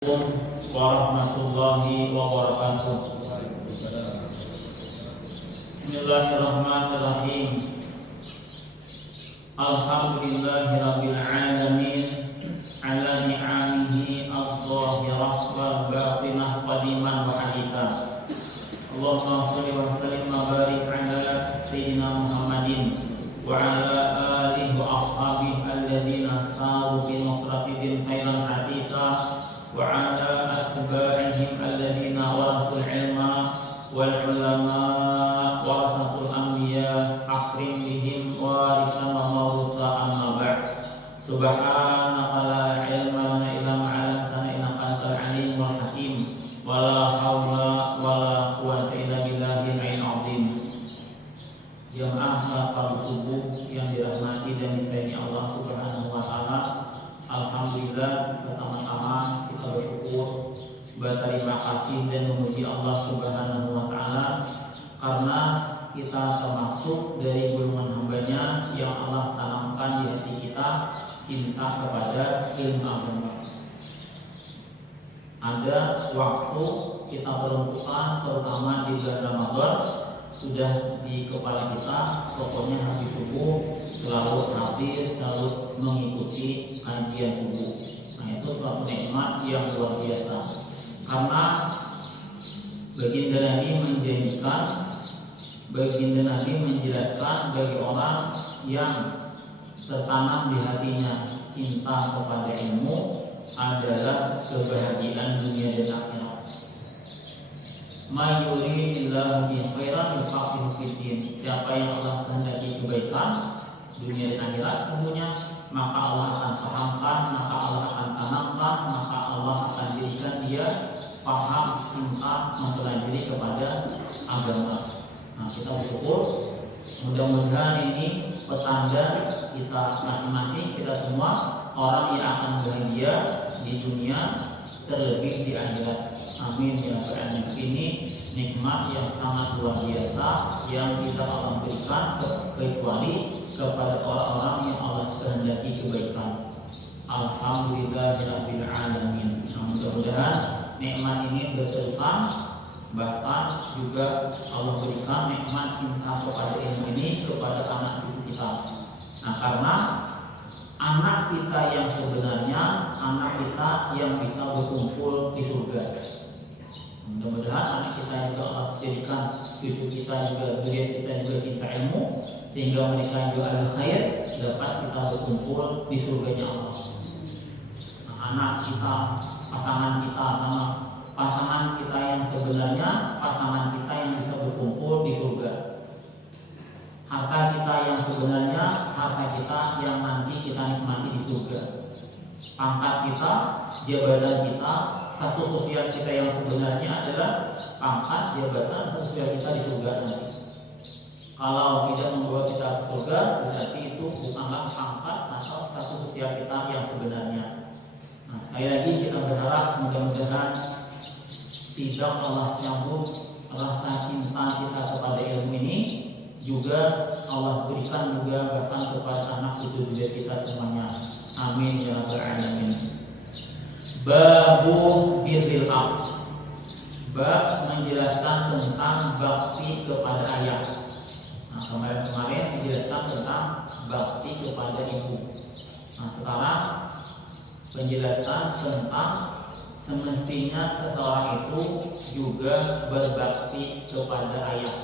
Warahmatullahi wabarakatuh. Bismillahirrahmanirrahim. Alhamdulillahirabbil alamin ala ni'amihi adh-dhahirah wal batinah qadiman wa hadithan. Allahumma shalli wa sallim wa barik ala sayyidina Muhammadin wa ala alihi wa ashabihi alladzina saru bi nusratihim khairan haditha wa ala atba'ihim alladzina warasul ilma wal ulama warasatul anbiya akrim bihim warisan wa mawrusa amma ba'd. Subhanaka la ilma lana illa ma 'allamtana innaka antal alimul hakim wa la haula wa la quwwata illa billahil aliyyil azim. Jamaah salat subuh yang dirahmati dan disayangi Allah Subhanahu wa taala. Alhamdulillah, pertama-tama kita bersyukur, berterima kasih dan memuji Allah Subhanahu wa taala karena kita termasuk dari golongan hambanya yang Allah tanamkan di hati kita cinta kepada ilmu agama. Ada waktu kita peruntukan terutama di bulan Ramadan sudah di kepala kita, pokoknya habis subuh selalu hadir, selalu mengikuti kajian subuh. Nah, itu suatu nikmat yang luar biasa. Karena baginda Nabi menjanjikan, baginda Nabi menjelaskan bagi orang yang tertanam di hatinya cinta kepada ilmu adalah kebahagiaan dunia dan akhirat. Ma yuridillahu bihi khairan yufaqihu fiddin. Siapa yang Allah kehendaki kebaikan dunia dan akhirat tentunya, maka Allah akan pahamkan, maka Allah akan tanamkan, maka Allah akan jadikan dia paham, cinta, mempelajari kepada agama. Nah, kita bersyukur, mudah-mudahan ini petanda kita masing-masing, kita semua orang yang akan bahagia di dunia terlebih di akhirat. Amin ya rabbal alamin. Ini nikmat yang sangat luar biasa yang kita akan berikan kecuali kepada orang-orang yang Allah kehendaki kebaikan. Alhamdulillahirabbil alamin. Mudah-mudahan nikmat ini berterusan, bahkan juga Allah berikan nikmat cinta kepada ilmu ini kepada anak cucu kita. Nah, karena anak kita yang sebenarnya anak kita yang bisa berkumpul di surga. Mudah-mudahan anak kita juga Allah jadikan cucu kita juga, zuriat kita juga cinta ilmu, sehingga mereka juga ahli khair, dapat kita berkumpul di surganya Allah. Nah, anak kita, pasangan kita sama pasangan kita yang sebenarnya pasangan kita yang bisa berkumpul di surga. Harta kita yang sebenarnya harta kita yang nanti kita nikmati di surga. Pangkat kita, jabatan kita, status sosial kita yang sebenarnya adalah pangkat, jabatan, status sosial kita di surga nanti. Kalau tidak membawa kita ke surga, berarti itu bukanlah pangkat atau status sosial kita yang sebenarnya. Nah, sekali lagi kita berharap mudah-mudahan tidak Allah cabut rasa cinta kita kepada ilmu ini, juga Allah berikan juga bahkan kepada anak cucu kita semuanya. Amin ya rabbal alamin. Babu birril ab. Bab menjelaskan tentang bakti kepada ayah. Nah, kemarin menjelaskan tentang bakti kepada ibu. Nah, sekarang penjelasan tentang semestinya seseorang itu juga berbakti kepada ayah.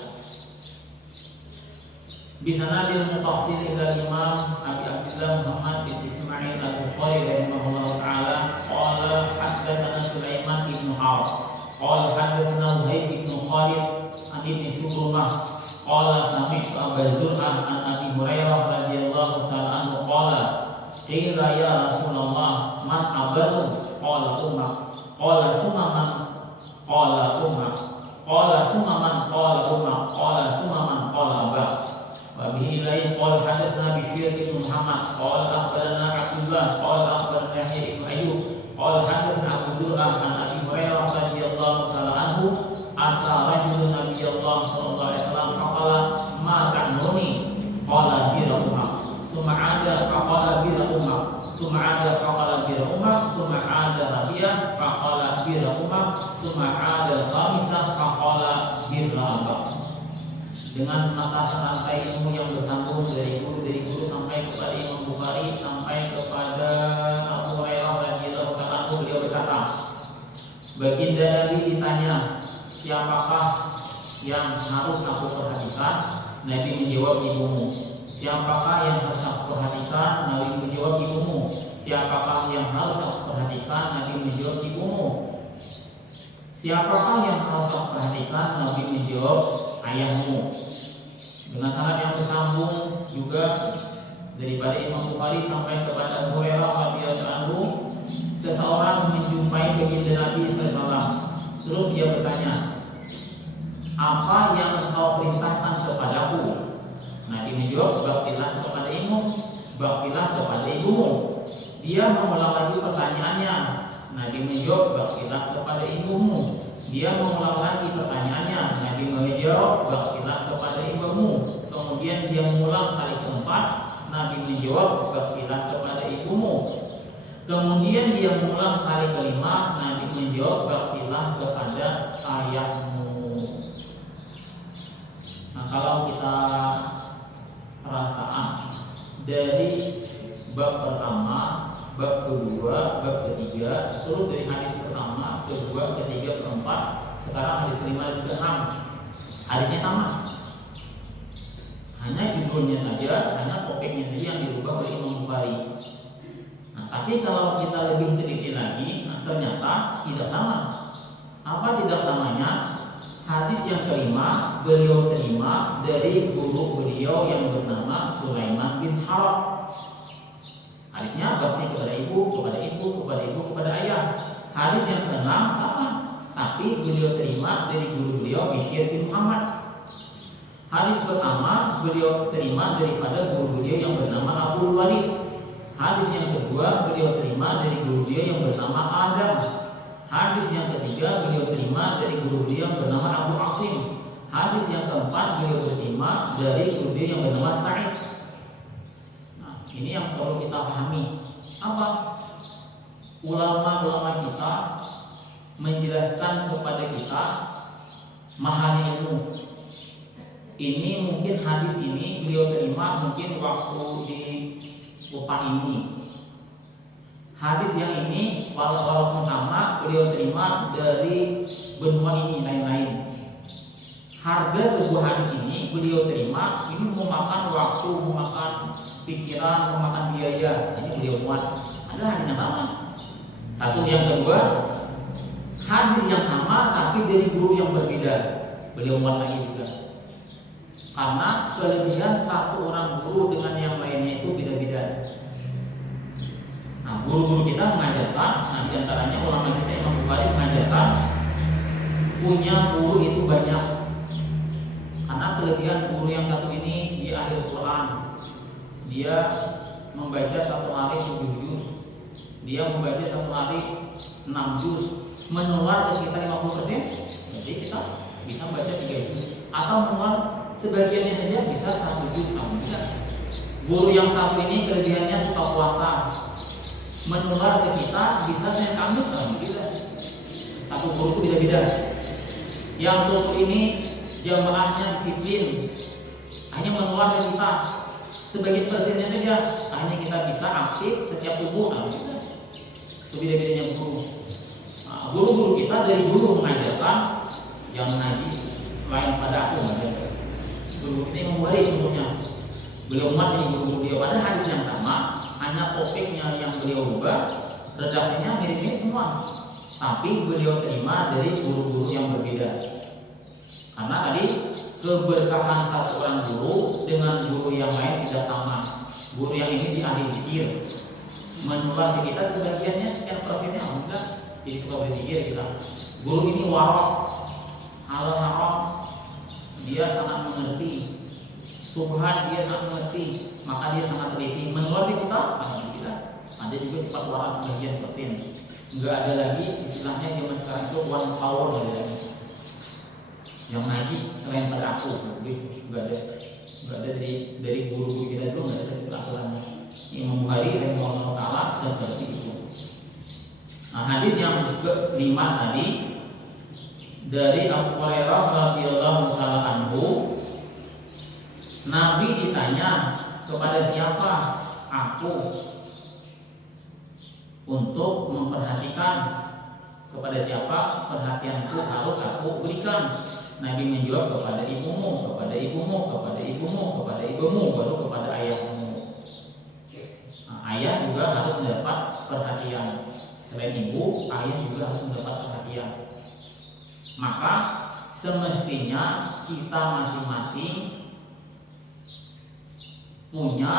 Bisanadil mutasil ila Imam Abi Abdullah Muhammad bin Ismail al-Bukhari rahimahullah ta'ala qala haddatsana Sulaiman bin Harb qala haddatsana Wahib bin Khalid an ibn Shubrumah qala sami'tu Abu Zur'ah an Abi Hurairah radhiyallahu ta'ala anhu qala qila ya Rasulullah man abaru qala ummak qala sumaman qala ummak qala sumaman qala ummak qala sumaman qala abak. Wabihi ilaih qala hadatsana Bishr bin Muhammad qala akhbarana Abdullah qala akhbarana Yahya bin Ayyub qala hadatsana Abu Zur'ah an Abi Hurairah radhiyallahu ta'ala anhu ata rajulun nabiyullah sallallahu alaihi wasallam faqala ma ta'muruni qala bi ummak summa ada faqala bi ummak summa ada faqala bi ummak birrahuma tsumma 'ada rabi'ah faqala birrahuma tsumma 'ada khamisah faqala birrahuma. Dengan menata rantai ilmu yang bersambung dari guru sampai kepada Imam Bukhari sampai kepada Abu Hurairah radhiyallahu anhu, beliau berkata, baginda Nabi ditanya, siapakah yang harus aku perhatikan? Nabi menjawab, ibumu. Siapakah yang harus aku perhatikan? Nabi menjawab, ibumu. Siapakah yang harus aku perhatikan? Nabi menjawab, ibumu. Siapakah yang harus aku perhatikan? Nabi menjawab, ayahmu. Dengan sanad yang bersambung juga daripada Imam Bukhari sampai kepada Abu Hurairah radhiyallahu anhu, seseorang menjumpai baginda Nabi SAW. Terus dia bertanya, apa yang engkau perintahkan kepadaku? Nabi menjawab, baktilah kepada ibumu, baktilah kepada ibumu. Dia mengulang lagi pertanyaannya. Nabi menjawab, baktilah kepada ibumu. Dia mengulang lagi pertanyaannya. Nabi menjawab, baktilah kepada ibumu. Kemudian dia mengulang kali keempat. Nabi menjawab, baktilah kepada ibumu. Kemudian dia mengulang kali kelima. Nabi menjawab, baktilah kepada ayahmu. Nah, kalau kita perasaan dari bab pertama, bab kedua, bab ketiga, terus dari hadis pertama, kedua, ketiga, keempat, sekarang hadis kelima dan keenam, hadisnya sama. Hanya judulnya saja, hanya topiknya saja yang dirubah oleh Imam Bukhari. Nah, tapi kalau kita lebih teliti lagi, ternyata tidak sama. Apa tidak samanya? Hadis yang kelima beliau terima dari guru beliau yang bernama Sulaiman bin Harb. Hadisnya bakti kepada ibu, kepada ibu, kepada ibu, kepada ayah. Hadis yang keenam sama, tapi beliau terima dari guru beliau Bishr bin Muhammad. Hadis pertama beliau terima daripada guru beliau yang bernama Abu Walid. Hadis yang kedua beliau terima dari guru beliau yang bernama Adam. Hadis yang ketiga beliau terima dari guru beliau yang bernama Abu Asim. Hadis yang keempat beliau terima dari guru beliau yang bernama Sa'id. Nah, ini yang perlu kita pahami. Apa? Ulama-ulama kita menjelaskan kepada kita mahal ilmu. Ini mungkin hadis ini beliau terima mungkin waktu di Kupang ini. Hadis yang ini walaupun sama beliau terima dari benua ini lain-lain. Harga sebuah hadis ini beliau terima ini memakan waktu, memakan pikiran, memakan biaya. Ini beliau buat. Ada hadis yang sama. Satu, yang kedua, hadis yang sama tapi dari guru yang berbeda. Beliau buat lagi juga. Karena kelebihan satu orang guru dengan yang lainnya itu beda-beda. Nah, guru-guru kita mengajarkan, nah diantaranya ulama kita Imam Bukhari mengajarkan punya guru itu banyak. Karena kelebihan guru yang satu ini di akhir Quran, dia membaca satu hari 7 juz, dia membaca satu hari 6 juz, menular ke kita 50%, jadi kita bisa membaca 3 juz, atau menular sebagiannya saja bisa 1 juz, kamu bisa. Guru yang satu ini kelebihannya suka puasa, menular ke kita bisa Senin Kamis kamu bisa. Satu guru itu beda-beda. Yang satu ini jamaahnya disiplin, hanya menular ke kita sebagian persennya saja, hanya kita bisa aktif setiap subuh, kamu bisa. Beda-bedanya guru. Nah, guru-guru kita dari guru mengajarkan yang mengaji lain pada aku mengajarkan. Guru ini memberi ilmunya. Beliau umat ini guru beliau pada hadis yang sama, hanya topiknya yang beliau ubah, redaksinya mirip-mirip semua. Tapi beliau terima dari guru-guru yang berbeda. Karena tadi keberkahan satu orang guru dengan guru yang lain tidak sama. Guru yang ini di ahli zikir, menular ke kita sebagiannya sekian persennya enggak, jadi suka berzikir kita. Guru ini warok, halal haram, dia sangat mengerti. Subhan dia sangat mengerti, maka dia sangat teliti. Menular di kita, alhamdulillah. Ada juga sifat waras sebagian persen. Enggak ada lagi istilahnya zaman sekarang itu one power gitu. Yang ngaji selain pada aku, enggak ada dari guru-guru kita itu enggak ada satu aturannya. Imam Bukhari rahimahullah taala seperti itu. Nah, hadis yang kelima tadi dari Abu Hurairah radhiyallahu taala anhu, Nabi ditanya, kepada siapa aku untuk memperhatikan, kepada siapa perhatianku harus aku berikan. Nabi menjawab, kepada ibumu, kepada ibumu, kepada ibumu, kepada ibumu, baru kepada ayahmu. Nah, ayah juga harus mendapat perhatian. Selain ibu, ayah juga harus mendapat perhatian. Maka semestinya kita masing-masing punya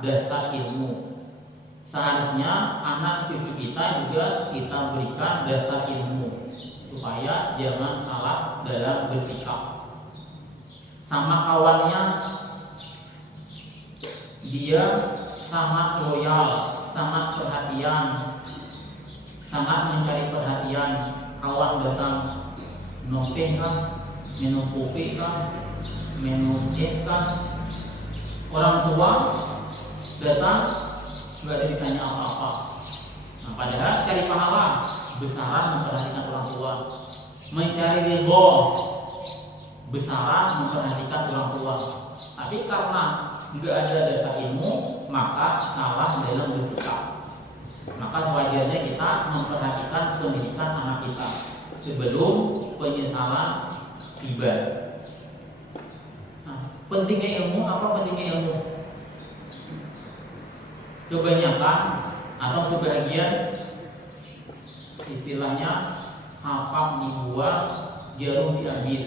dasar ilmu. Seharusnya anak cucu kita juga kita berikan dasar ilmu, supaya jangan salah dalam bersikap. Sama kawannya, dia sangat loyal, sangat perhatian, sangat mencari perhatian. Kawan datang, minum teh kan, minum kopi kan, minum es kan. Orang tua datang nggak ada ditanya apa-apa. Nah, padahal cari pahala besaran memperhatikan orang tua, mencari ridho besaran memperhatikan orang tua. Tapi karena nggak ada dasar ilmu, maka salah dalam bersikap. Maka sewajarnya kita memperhatikan pendidikan anak kita sebelum penyesalan tiba. Nah, pentingnya ilmu, apa pentingnya ilmu? Kebanyakan atau sebagian istilahnya kapak dibuang, jarum diambil.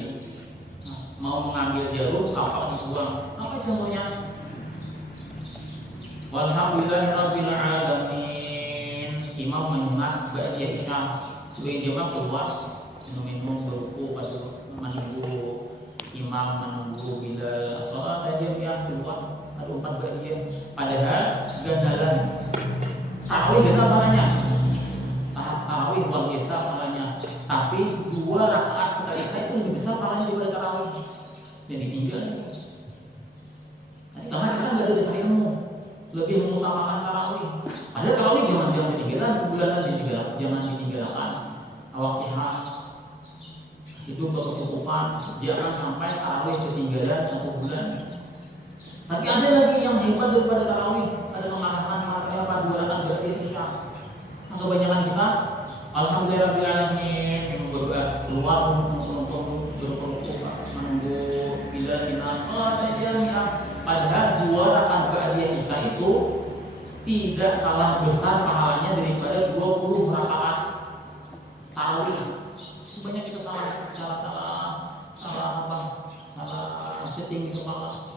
Nah, mau mengambil jarum, kapak dibuang. Apa contohnya? Walhamdulillahirabbil alamin. Imam mendengar ba'da isya, sebagian jemaah keluar minum beruku atau menunggu imam, menunggu bila sholat aja yang keluar. Ada 4 bagian. Padahal gandalan tarawih gak namanya, tarawih luar biasa namanya. Tapi 2 rakaat setelah isya itu lebih besar pahalanya daripada tarawih. Jadi tinggal. Karena kita nggak ada dasar ilmu, lebih mengutamakan tarawih. Padahal tarawih jangan ketinggalan, sebulanan jangan ditinggalkan. Awak sehat itu berkecukupan, jangan sampai tarawih ketinggalan 1 bulan. Tapi ada lagi yang hebat daripada tarawih, ada mengalahkan 2 rakaat ba'da isya. Nah, kebanyakan kita alhamdulillahirabbil alamin memang berdoa keluar untuk berkumpul menunggu bila sholat jamiah. Padahal 2 rakaat ba'da isya itu tidak kalah besar pahalanya daripada 20 rakaat tarawih. Banyak kita salah setting itu malah.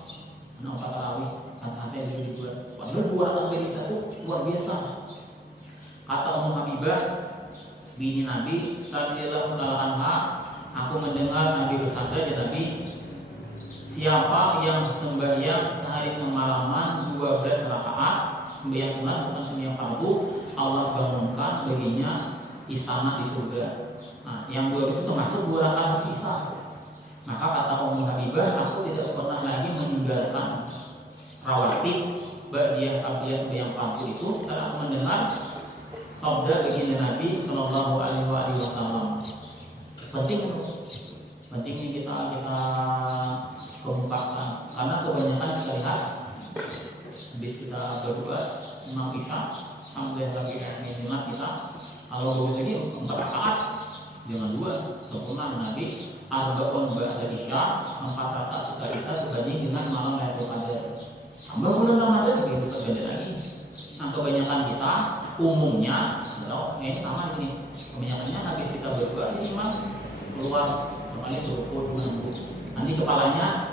Nah, tarawih santai dari 2. Padahal 2 rakaat ba'da isya itu luar biasa. Kata Ummu Habibah bini Nabi radhiyallahu taala anha, aku mendengar Nabi bersabda, ya Nabi, siapa yang sembahyang sehari semalaman 12 rakaat, sembahyang sunat bukan sembahyang fardu, Allah bangunkan baginya istana di surga. Nah, yang 12 itu termasuk 2 rakaat sisa. Maka kata Ummu Habibah, aku tidak pernah lagi meninggalkan rawatib ba'diyah qabliyah sembahyang fardu itu setelah mendengar sabda baginda Nabi Shallallahu Alaihi Wasallam. Pentingnya kita kemukakan, karena kebanyakan kita lihat habis kita berdoa imam isya sampai lagi nikmat kita, kalau bagus lagi 4 rakaat jangan 2 sempurna. Nabi arba'un ba'da isya, 4 rakaat setelah isya sebanding dengan malam Lailatul Qadar. Tambah bulan Ramadan begitu berbeda lagi. Nah, kebanyakan kita umumnya sama ini, kebanyakannya habis kita berdoa ini memang keluar semuanya berukut menunggu, nanti kepalanya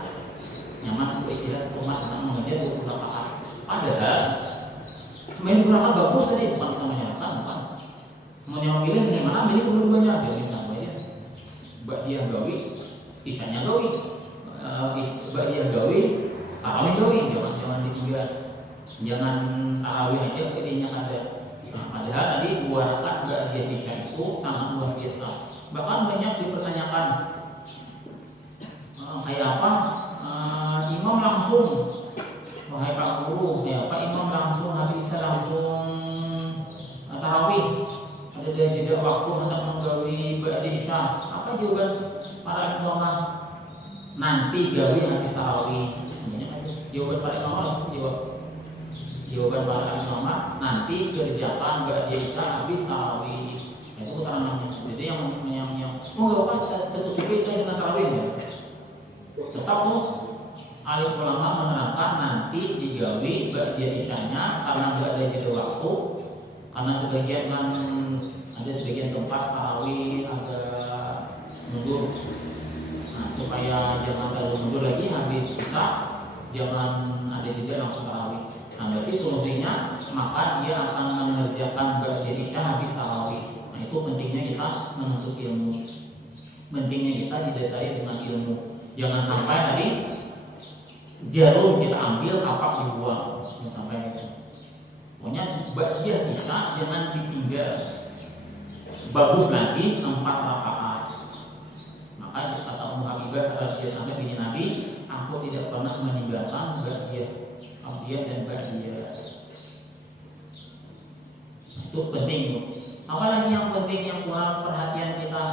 nyaman untuk istirahat setelah karena mengejar 20 rakaat. Padahal semuanya berangkat bagus tadi, bukan kita menyalahkan, bukan. Mau milih bagaimana, milih kedua-duanya, jadi sampai ya ba'diyah gawi, isyanya gawi, ba'diyah gawi, tarawih gawi, jangan ditinggal, jangan tarawih aja gedenya ada. Nah, padahal tadi 2 rakaat ba'diyah isya itu sangat luar biasa. Bahkan banyak dipertanyakan kayak apa imam langsung, wahai Pak Guru, kayak apa imam langsung habis isya langsung tarawih. Ada ada jeda waktu hendak menggawi ba'da isya. Apa jawaban para ulama? Nanti gawi habis tarawih. Jawaban para ulama jawab. Jawaban para ulama nanti kerjakan ba'da isya habis tarawih. Itu keterangannya. Jadi yang apa tertutupi itu dengan tarawih ya. Tetap tuh alim ulama menerangkan nanti digawi ba'da isyanya karena nggak ada jeda waktu. Karena sebagian kan ada sebagian tempat tarawih agak mundur. Nah, supaya jangan terlalu mundur lagi habis isya jangan ada jeda langsung tarawih. Nah, berarti solusinya maka dia akan mengerjakan ba'da isya habis tarawih. Nah, itu pentingnya kita menuntut ilmu. Pentingnya kita didasari dengan ilmu. Jangan sampai tadi jarum kita ambil, kapak dibuang. Jangan sampai itu. Pokoknya ba'da isya jangan ditinggal. Bagus lagi 4 rakaat. Maka kata Ummu Habibah radhiyallahu anha binti Nabi, aku tidak pernah meninggalkan ba'diyah dan ba'diyah. Itu penting. Apalagi yang penting yang kurang perhatian kita,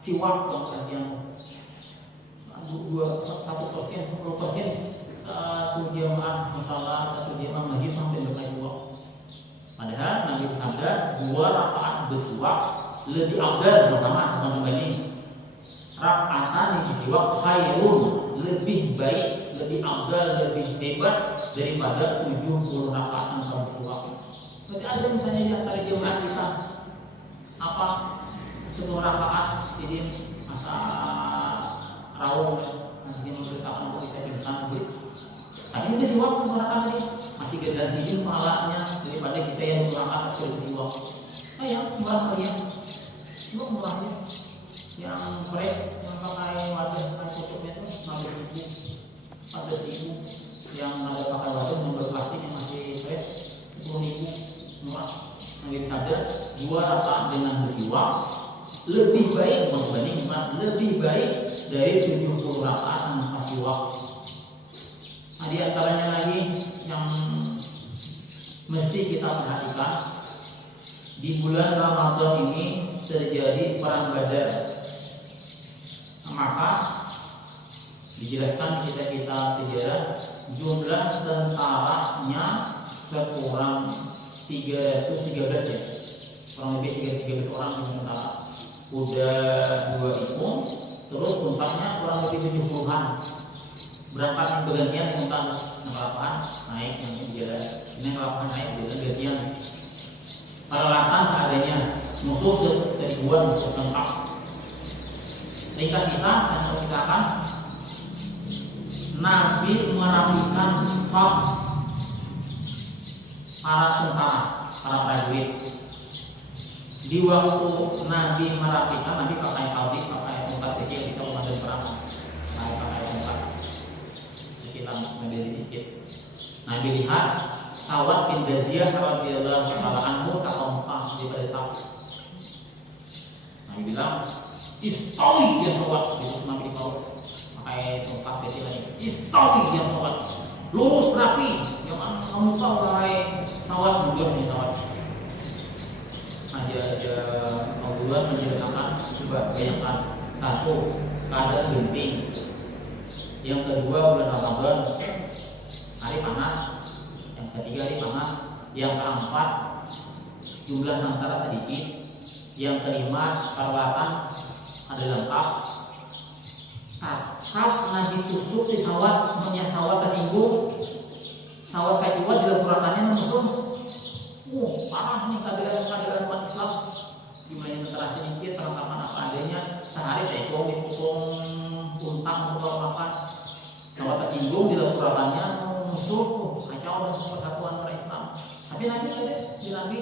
siwak perhatian. 1%, 10% satu jamaah musalah, satu jamaah masjid sampai pakai siwak. Padahal Nabi bersabda 2 rakaat bersiwak lebih afdal bersama bukan sebanding. Rakaatan di siwak khairun, lebih baik, lebih afdal, lebih hebat daripada 70 rakaat tanpa bersiwak. Berarti ada misalnya di antara jemaah kita apa 10 rakaat sidin masa rawuh nanti membersihkan untuk bisa pingsan gitu. Tapi ini siwak 10 rakaat tadi masih gedean sidin pahalanya daripada kita yang menggunakan akhir siwak. Ya murah kalian, siwak murahnya. Yang fresh, yang pakai wadah tutupnya itu 15.000, 14.000. Yang ada pakai wadah yang berplastik yang masih fresh 10.000, murah. Nabi bersabda 2 rakaat dengan bersiwak lebih baik, lebih baik dari 70 rakaat tanpa siwak. Nah, di antaranya lagi yang mesti kita perhatikan, di bulan Ramadan ini terjadi perang Badar. Maka dijelaskan di kitab sejarah jumlah tentaranya sekurang 313 ya, kurang lebih 313 orang tentara. Udah 2 ikut, terus untangnya kurang lebih 70-an. Berangkat bergantian yang untang 68 naik yang dijalan, ini 68 naik jalan gantian. Peralatan seadanya, musuh seribuan, musuh lengkap. Ringkas kisah dan terpisahkan, Nabi merapikan saf para tentara, para prajurit. Di waktu Nabi merapikan, Nabi pakai kalbi, pakai tongkat kecil bisa memadam perang, pakai tongkat sekitar menjadi sedikit. Nabi lihat Sawat bin Daziyah radhiyallahu ta'ala anhu terlempar di pada saf. Nabi bilang, istawi ya Sawat, itu Nabi dikau pakai tongkat kecil lagi. Istawi ya Sawat, lurus rapi, jangan kamu tahu wahai Sawat, mundur nih Sawat. Aja duluan menjelaskan coba bayangkan, 1 keadaan genting, yang kedua bulan Ramadan hari panas, yang ketiga hari panas, yang keempat jumlah tentara sedikit, yang kelima peralatan ada lengkap. Tatap Nabi tusuk si Sawat, punya Sawat tersinggung, Sawat keciwat dilaporkannya musuh. Parah nih keadaan umat Islam. Gimana tentara sedikit, perlengkapan apa adanya, sehari saya dipukul untang atau apa. Sawat tersinggung dilaporkannya musuh, kacau dan persatuan para Islam. Tapi Nabi ada di Nabi,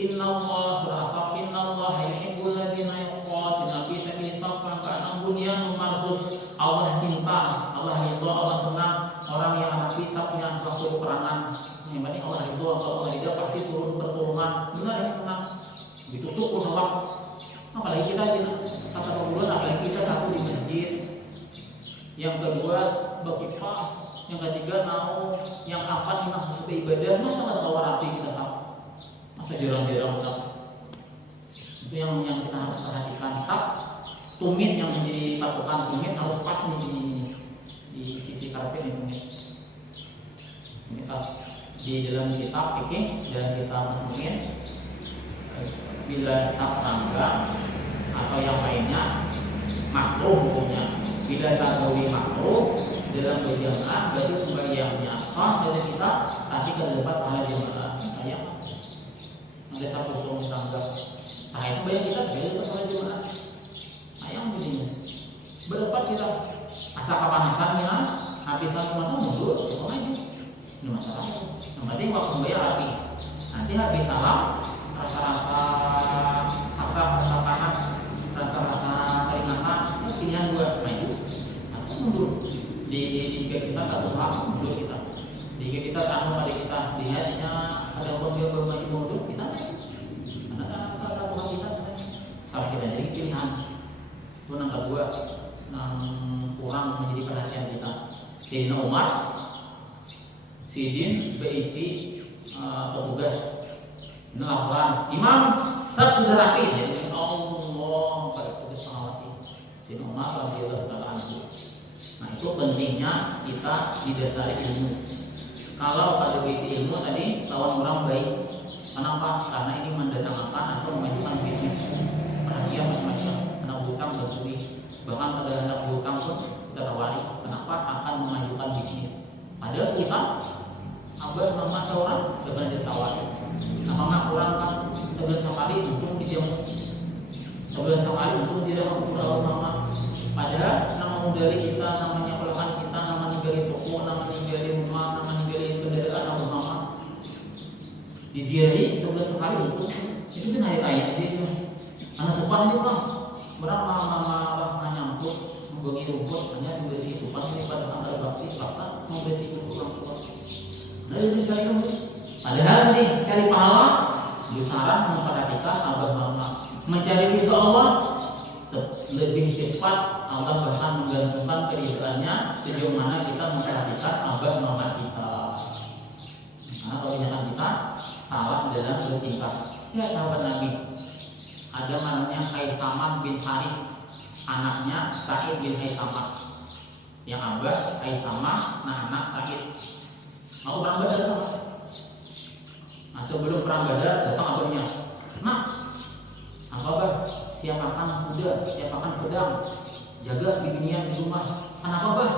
Innallaha surah As-Saff, Innallaha yuhibbul ladzina yuqatiluna fi sabilihi saffan ka'annahum bunyanun marsus. Allah cinta, Allah ridha, Allah senang orang yang menghadapi saf yang waktu peperangan. Yang penting Allah ridha, Allah ridha pasti turun pertolongan. Benar ini tenang. Ditusuk Sawat. Apalagi kita kata bulan, apalagi kita satu di masjid. Yang kedua berkipas, yang ketiga mau, yang keempat kita harus beribadah. Masa nggak tahu rapi kita sama? Masa jarang-jarang sama? Itu yang kita harus perhatikan. Tumit yang menjadi patokan tumit harus pas di sisi karpet ini. Ini pas di dalam kitab fikih, dalam kitab tumit, bila sak tangga atau yang lainnya makruh hukumnya. Bila katawi makruh dalam berjamaah berarti sebagiannya sah dari kita tapi terdapat pahala jamaah. Misalnya ada satu suami tangga saya sebagian kita terdapat pahala jamaah. Sayang begini berdapat kita asal kepanasan ya habis satu malam mundur itu aja ini masalah. Yang penting waktu sembahyang rapi. Nanti habis salam rasa panas, rasa keringanan, pilihan dua maju atau mundur. Di tiga kita satu hak mundur kita. Di tiga kita tahu pada kita lihatnya ada orang yang bermaju mundur kita. Karena satu hak kita salah kita jadi pilihan. Itu yang kedua yang kurang menjadi perhatian kita. Sayyidina Umar, Sidin berisi petugas laporan imam saat sudah rapi jadi Allah pada petugas pengawasi Sayyidina Umar radhiyallahu taala anhu. Nah itu pentingnya kita didasari ilmu. Kalau pada bisi ilmu tadi lawan orang baik, kenapa? Karena ini mendatangkan atau memajukan bisnis. Perhatian macam-macam, anak hutang bertubi, bahkan pada anak hutang pun kita tawari. Kenapa? Akan memajukan bisnis. Padahal kita abah mama orang dengan ditawari. Nama orang kan sebulan sekali untung tidak sebulan sekali untung tidak mau mama. Padahal nama dari kita, namanya pelanggan kita, nama dari toko, nama dari rumah, nama dari kendaraan atau mama. Diziarahi sebulan sekali untung. Itu kan hari raya jadi anak supan ini bang. Berapa mama nyambut membagi rumput hanya membersih supan ini pada tanggal bakti paksa membersih rumput orang tua. Dari saya padahal nih cari pahala besaran memperhatikan abah mama mencari ridho Allah lebih cepat Allah bahkan menggantungkan keridhaannya sejauh mana kita memperhatikan abah mama kita. Nah kalau kenyataan kita salah dalam bertingkah. Ya sahabat Nabi ada namanya Haitsamah bin Harith, anaknya Sa'id bin Haitsamah. Yang abah Haitsamah, nah anak Sa'id. Mau perang Badar sama. Nah sebelum perang Badar datang abahnya. Nak, apa bah? Siapakan kuda, siapakan pedang, jaga bibinian di rumah. Kenapa bah?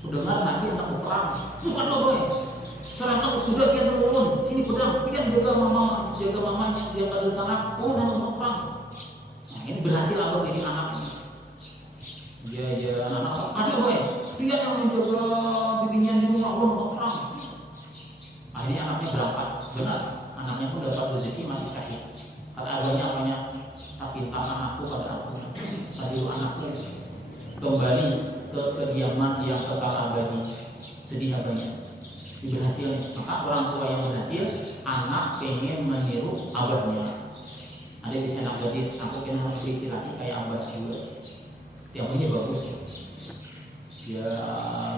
Ku dengar Nabi hendak berperang. Bukan lo boy. Serahkan kuda dia turun. Sini pedang, pian jaga mamanya dia pada sana. Oh dan mau perang. Nah ini berhasil abah jadi anak. Dia anak. Ada boy. Dia yang menjaga bibinian di rumah Allah mau perang. Akhirnya anaknya berangkat. Benar, anaknya pun dapat rezeki masih syahid. Kata abahnya apanya? Tapi anakku pada aku. Tadi anakku kembali ke kediaman yang kekal abadi. Sedih abahnya. Berhasil. Maka orang tua yang berhasil, anak pengen meniru abahnya. Ada di sana gadis, aku pengen berisi lagi kayak abah juga. Yang punya bagus. Ya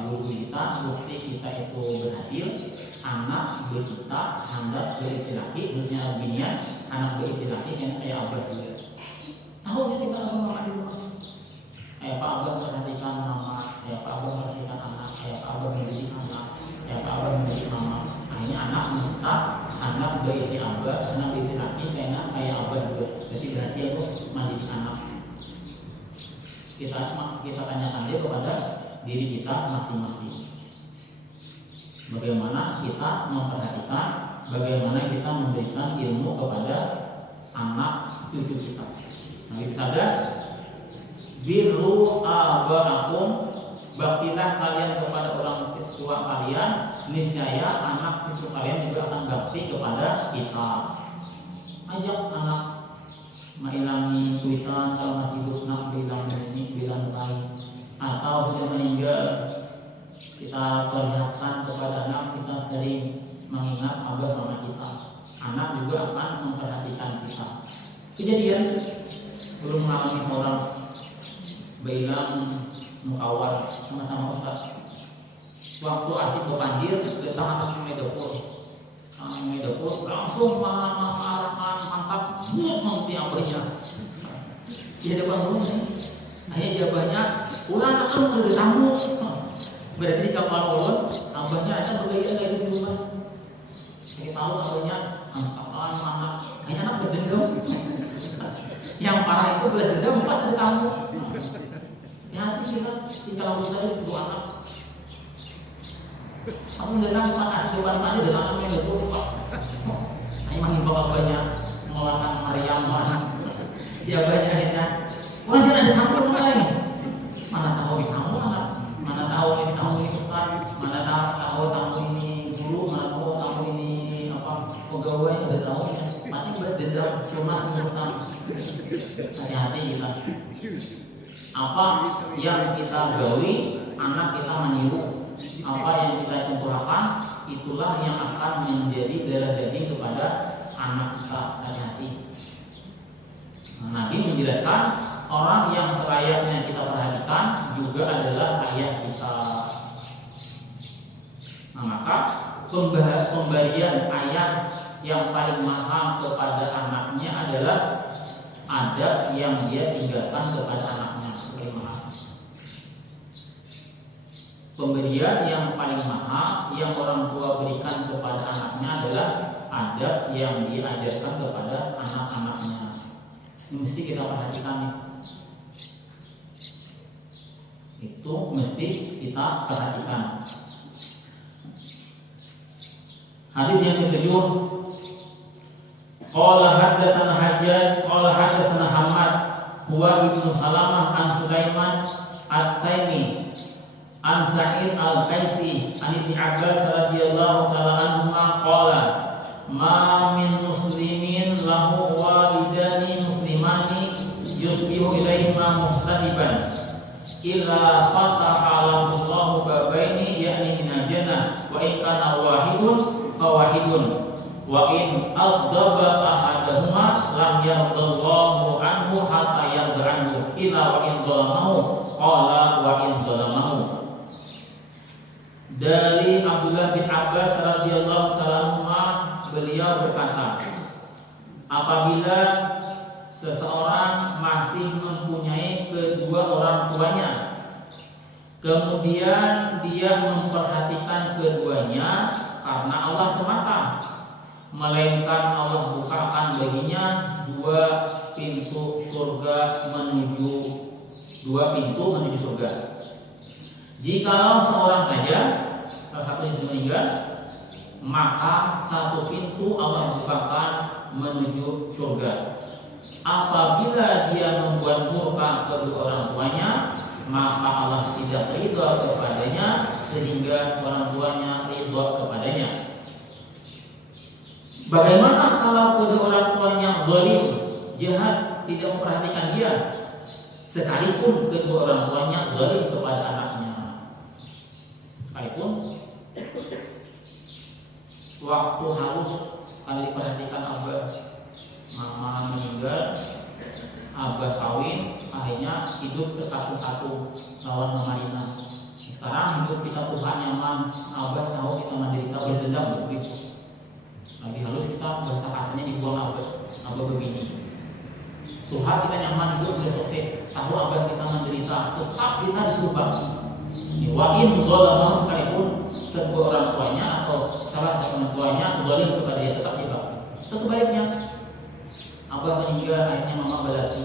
guru kita, bukti kita itu berhasil. Anak bercita, hendak berisi laki, khususnya binian, anak berisi laki yang kayak abah juga. Tahu nggak sih kalau mama di rumah? Kayak Pak Abah memperhatikan mama, kayak Pak Abah memperhatikan anak, kayak Pak Abah mendidik anak, kayak Pak Abah mendidik mama. Akhirnya anak minta, anak berisi abah, anak berisi laki, kayak abah juga. Jadi berhasil tuh mendidik anak. Kita tanyakan dia kepada diri kita masing-masing. Bagaimana kita memperhatikan, bagaimana kita memberikan ilmu kepada anak cucu kita. Nah, kita sadar, birru abaakum, baktilah kalian kepada orang tua kalian, niscaya anak cucu kalian juga akan bakti kepada kita. Ajak anak mengilangi kuitan kalau masih hidup, nak bilang ini, bilang lain, atau sudah meninggal. Kita perlihatkan kepada anak kita sering mengingat abah mama kita. Anak juga akan memperhatikan kita. Kejadian belum mengalami seorang bilang mukawar sama-sama Ustaz. Waktu asik berbanjir datang anak yang dapur. Kami dapur langsung mantap nanti abahnya. Dia depan dulu nih. Akhirnya jawabnya, urang akan udah tamu. Berarti di kapal ulun, abahnya ada bergaya kayak di rumah. Saya tahu abahnya kapan mana. Hanya anak berdendam. Yang parah itu berdendam pas ada tamu. Hati kita kalau kita itu dua anak. Aku datang bukan asli depan aja datang yang itu Pak. Saya menghimbau abahnya mengeluarkan Maryam mana. Jawabannya akhirnya, orang jangan ada tamu lain. Mana tahu ini tamu anak, mana tahu ini tamu ini ustaz, mana tahu tamu ini guru, mana tahu tamu ini apa pegawai ada tahu ya. Pasti berdendam cuma semuanya. Hati-hati kita. Apa yang kita gawi, anak kita meniru. Apa yang kita contohkan, itulah yang akan menjadi darah daging kepada anak kita. Hati-hati. Nabi menjelaskan orang yang selayaknya kita perhatikan juga adalah ayah kita. Nah, maka pemberian ayah yang paling mahal kepada anaknya adalah adab yang dia tinggalkan kepada anaknya. Paling mahal. Pemberian yang paling mahal yang orang tua berikan kepada anaknya adalah adab yang diajarkan kepada anak-anaknya. Ini mesti kita perhatikan nih. Itu mesti kita perhatikan. Hadis yang ketujuh, qala haddatsana Hajjaj qala haddatsana Hamad huwa ibnu Salamah an Sulaiman at-Taimi an Sa'id al-Qaisi an Ibnu Abbas radhiyallahu ta'ala anhuma qala ma min muslimin lahu walidani muslimani yusbihu ilaihima muhtasiban illa fataha Allahu babaini ya'ni minal jannah wa in kana wahidun fawahidun wa in adzaba ahaduhuma lam yardallahu anhu hatta yarda anhu illa wa in zalamahu qala wa in zalamahu. Dari Abdullah bin Abbas radhiyallahu ta'ala beliau berkata, apabila seseorang masih mempunyai kedua orang tuanya, kemudian dia memperhatikan keduanya karena Allah semata, melainkan Allah bukakan baginya dua pintu menuju surga. Jikalau seorang saja, salah satu istri meninggal, maka satu pintu Allah bukakan menuju surga. Apabila dia membuat murka kedua orang tuanya, maka Allah tidak ridha kepadanya sehingga orang tuanya ridha kepadanya. Bagaimana kalau kedua orang tuanya zalim, jahat, tidak memperhatikan dia, sekalipun kedua orang tuanya zalim kepada anaknya? Sekalipun waktu halus kalau diperhatikan abah, mama meninggal, abah kawin, akhirnya hidup terkatung-katung lawan Marina. Sekarang hidup kita Tuhan nyaman, abah tahu kita menderita balas dendam begitu. Lagi halus kita bahasa kasarnya dibuang abah begini. Tuhan kita nyaman hidup sudah sukses, tahu abah kita menderita, tetap kita disuruh bangkit. Wa'in zalamah sekalipun kedua orang tuanya atau salah satu orang tuanya zalim kepada dia, tetap dibakti. Terus sebaliknya, abah meninggal, akhirnya mama berarti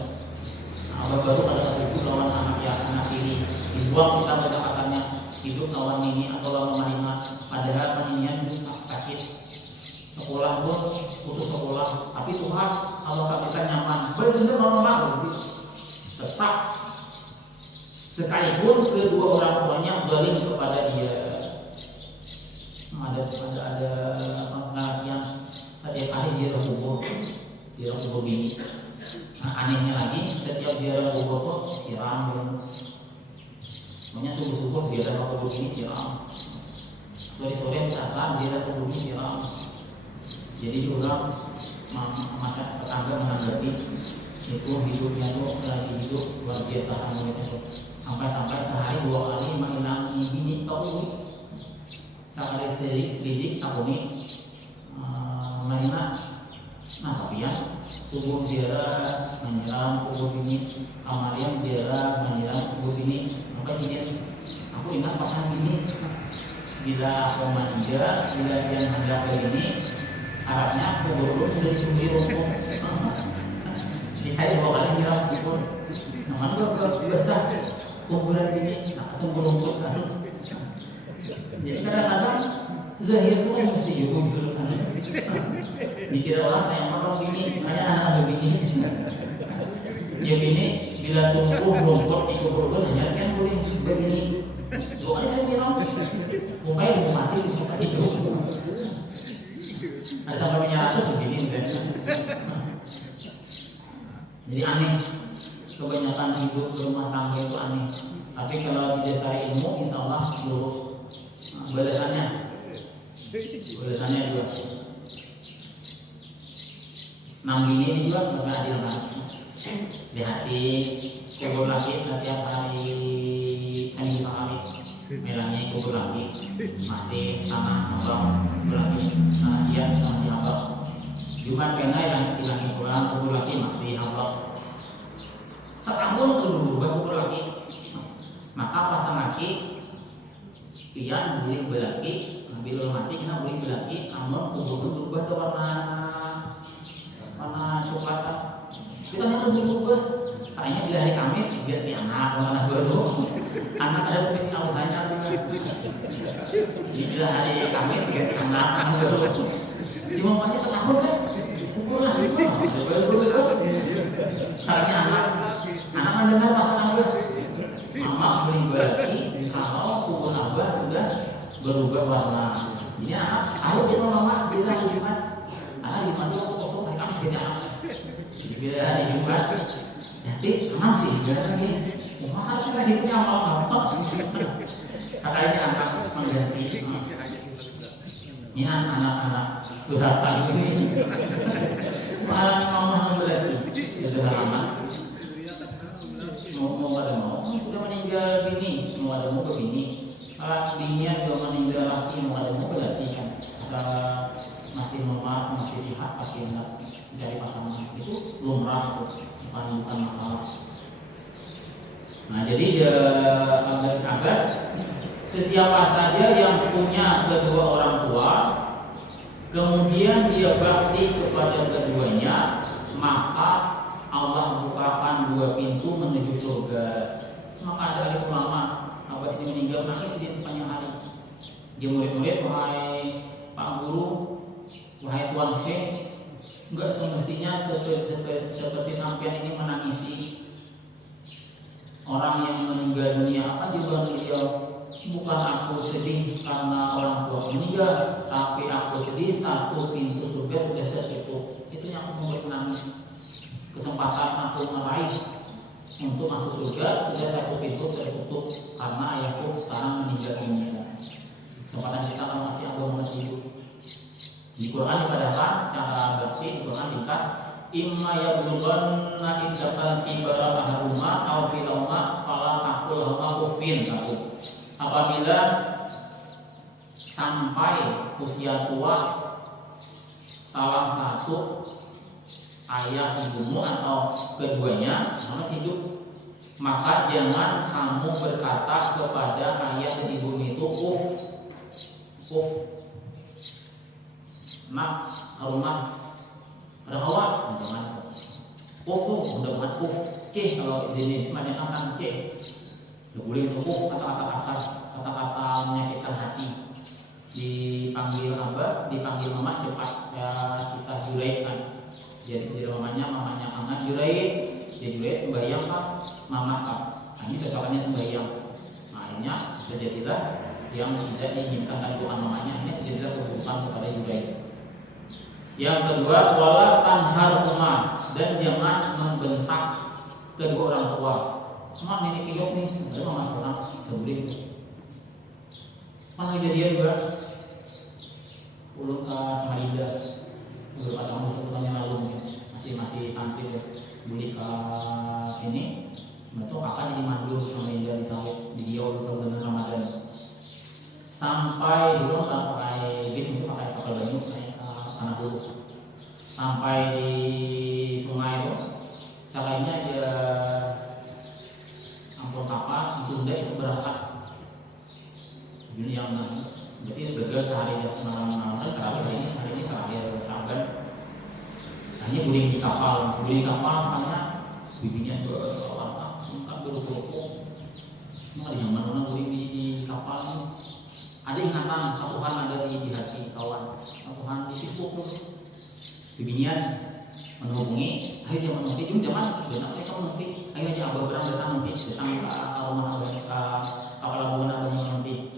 abah baru pada saat itu lawan anak ini, dibuang kita bahasa kasarnya, hidup lawan ini atau lawan Marina, padahal meninggal sakit, sekolah pun putus sekolah, tapi Tuhan kalau kita nyaman, benar mama tetap sekalipun kedua orang tuanya zalim kepada dia. Ada yang setiap hari dia kubur bini. Nah, anehnya lagi setiap dia kubur tuh siram, pokoknya subuh dia kubur bini siram, sore asar dia kubur bini siram. Jadi orang masa tetangga menanggapi itu hidupnya tuh lagi hidup luar biasa harmonisnya tuh. Sampai sehari 2 kali mainan bini kau ini sekali selidik sakuni mainan. Nah tapi ya subuh ziarah menjelang kubur ini, kamarian ziarah menjelang kubur ini. Apa sih? Aku ingat pasangan ini bila aku manja, bila dia hendak ke ini, syaratnya kubur sudah disuruh rumput. Jadi saya 2 kali nyiram kubur. Namun gue besar kuburan ini, nah tunggu rumput kan. Jadi kadang-kadang zahir pun mesti jujur kan. Dikira orang saya potong bini, saya anak ada bini. Ya bini bila tumbuh rumput di kubur gue hanya kan boleh begini. Pokoknya saya bilang, mukanya udah mati di tempat hidup. Ada sampai 100 begini kan. Jadi aneh, kebanyakan hidup rumah tangga itu aneh. Tapi kalau didasari ilmu, insya Allah lurus. Balasannya juga. 6 bini ini juga sebenarnya adil kan. Di hati kubur lagi setiap hari seminggu sekali. Merahnya kubur lagi masih tanah abang kubur lagi tanah dia masih abang. Jumat penai yang hilangin pulang kubur lagi masih abang. Setahun berubah kubur lagi. Maka pasang lagi pian boleh belaki, bila mati kita boleh belaki, amun kubur berubah ke warna coklat. Kita yang lebih berubah. Sayangnya bila hari Kamis ganti anak baru. Anak ada tulis Allahnya. Jadi bila hari Kamis ganti anak baru. Cuma maunya setahun kan? Kubur lah baru. Sayangnya anak mendengar pasangan gue. Mama beli bagi kalau kubur abah sudah berubah warna. Ini anak, ayo kita mama bilang Jumat. Jumat itu aku kosong hari Kamis ganti anak. Bila hari Jumat, jadi aman sih, jangan lagi. Wah, kita hidupnya apa? Sekalinya anak mengganti. Ini anak-anak berapa ini? Malah mama berarti sudah lama. Mau ada mau sudah meninggal bini, mau ada mau ke bini. Kalau bininya sudah meninggal laki, mau ada mau berarti kan. Masih normal, masih sehat, pasti hendak mencari pasangan itu lumrah, bukan masalah. Nah jadi agas sesiapa saja yang punya kedua orang tua, kemudian dia bakti kepada keduanya, maka Allah bukakan 2 pintu menuju surga. Maka ada ahli ulama, apa sih meninggal nangis di sepanjang hari. Dia murid-murid, wahai Pak Guru, wahai Tuan Syekh, enggak semestinya seperti sampean ini menangisi orang yang meninggal dunia. Apa juga beliau? Bukan aku sedih karena orang tua meninggal, tapi aku sedih 1 pintu surga sudah tertutup. Itu yang aku membuat menangis. Kesempatan aku meraih untuk masuk surga sudah 1 pintu tertutup karena ayahku sekarang meninggal dunia. Kesempatan kita kalau masih agama masih hidup. Di Quran dikatakan cara bakti di Quran ringkas imma yablughanna indakal kibara ahaduhuma aw kilahuma fala taqul huma uffin. Apabila sampai usia tua salah satu ayah ibumu atau keduanya masih hidup, maka jangan kamu berkata kepada ayah dan ibumu itu uff. Mak, rumah ada hawa, jangan. Tuh, udah buat C kalau jenis macam akan C. Tidak boleh itu kata-kata kasar, kata-kata menyakitkan hati. Dipanggil apa? Dipanggil mama cepat. Ya kisah Juraid kan. Jadi mamanya anak Juraid. Jadi Juraid sembahyang pak, mama pak. Nah, ini cocokannya sembahyang. Nah, akhirnya terjadilah yang tidak diinginkan doa mamanya. Ini terjadilah keburukan kepada Juraid. Yang kedua, wala tanhar rumah, dan jangan membentak kedua orang tua. Semua nenek kiyok nih, ada mama seorang boleh. Mana kejadian juga? Ulu Samarinda, beberapa tahun yang lalu masih santri beli ke sini. Itu akan jadi mandul Samarinda di sawit di Diau bulan Ramadan. Sampai bis itu pakai kapal banyu naik Sunda itu berangkat yang berarti gagal sehari dan semalam hari ini terakhir sampai hanya guling di kapal sama bibinya seolah singkat berukuk cuma di zaman orang guling di kapal ada ingatan Tuhan ada di hati kawan Tuhan di Facebook tuh bibinya menghubungi akhirnya menghubungi cuma zaman benar mereka menghubungi akhirnya si abah berang datang ke rumah abah kapal labuan abah menghubungi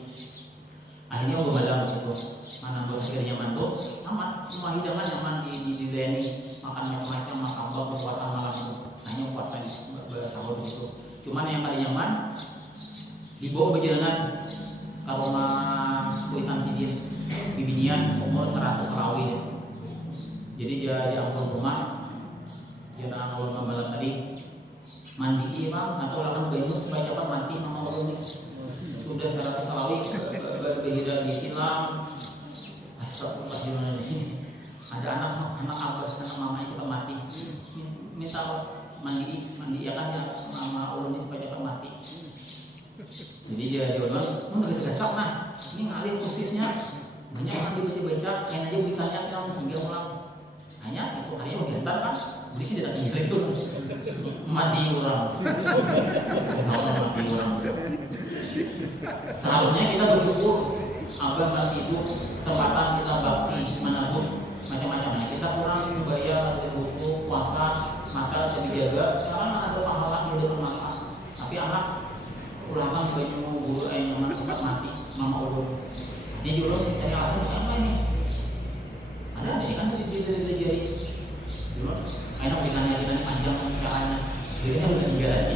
akhirnya gue badang situ mana gue akhirnya mantu aman semua hidangan nyaman di Deni makan macam-macam makan bak kekuatan malam itu hanya kuatan bersahur gitu cuman yang paling nyaman dibawa berjalanan ke rumah Kuitan Sidin bibinian umur 100 rawi jadi dia di ampun rumah dia nak awal malam tadi mandi imam atau lakukan bayi supaya cepat mati mama ulun sudah 100 rawi berhidang di tilam astagfirullah ada anak abah anak mama cepat mati minta mandi ya kan ya mama ulun supaya cepat mati jadi dia bilang mau ngegesek nah ini ngalih posisinya banyak orang dibaca yang aja beritanya yang sehingga ulang hanya esok harinya mau diantar kan berikan tidak sendiri itu mati orang seharusnya kita bersyukur agar saat itu kesempatan kita bakti menebus macam-macamnya kita kurang supaya bersyukur puasa maka lebih jaga sekarang ada pahala yang bermanfaat tapi anak ulangan baju guru yang tempat mati mama ulun dia dulu cari alasan apa ini ada ini kan dari jari dulu enak berikannya kita panjang caranya dirinya udah senjata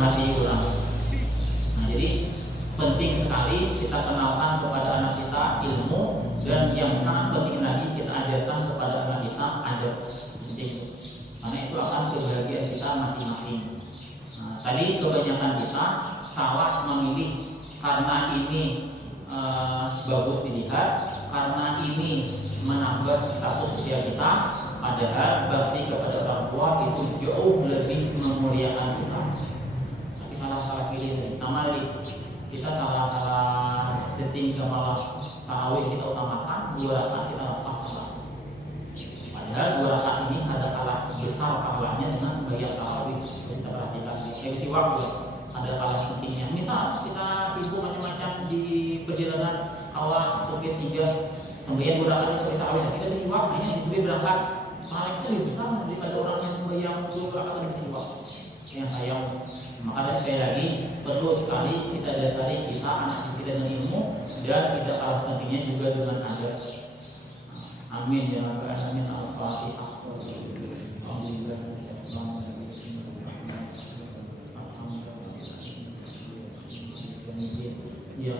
mati ulang nah jadi penting sekali kita kenalkan kepada anak kita ilmu dan yang sangat penting lagi kita ajarkan kepada anak kita adab penting karena itu akan kebahagiaan kita masing-masing. Tadi kebanyakan kita salah memilih karena ini bagus dilihat, karena ini menambah status usia kita, padahal bakti kepada orang tua itu jauh lebih memuliakan kita. Tapi salah pilih, sama lagi kita salah setting ke malam tarawih kita utamakan, 2 rakaat kita lepas salat. Padahal 2 rakaat ini ada kalah besar pahalanya dengan sebagian tarawih. Kita perhatikan di waktu ada kalah pentingnya. Misal kita sibuk macam-macam di perjalanan kawah supir sehingga sembahyang 2 rakaat kita tarawih kita di siwak hanya di supir berangkat pahala itu lebih besar daripada orang yang sembahyang 2 rakaat di siwak. Yang sayang maka sekali lagi perlu sekali kita dasari kita anak kita dengan ilmu dan kita kalah pentingnya juga dengan adab. Amin ya rabbal alamin. Al-Fatihah. Alhamdulillah. Ya,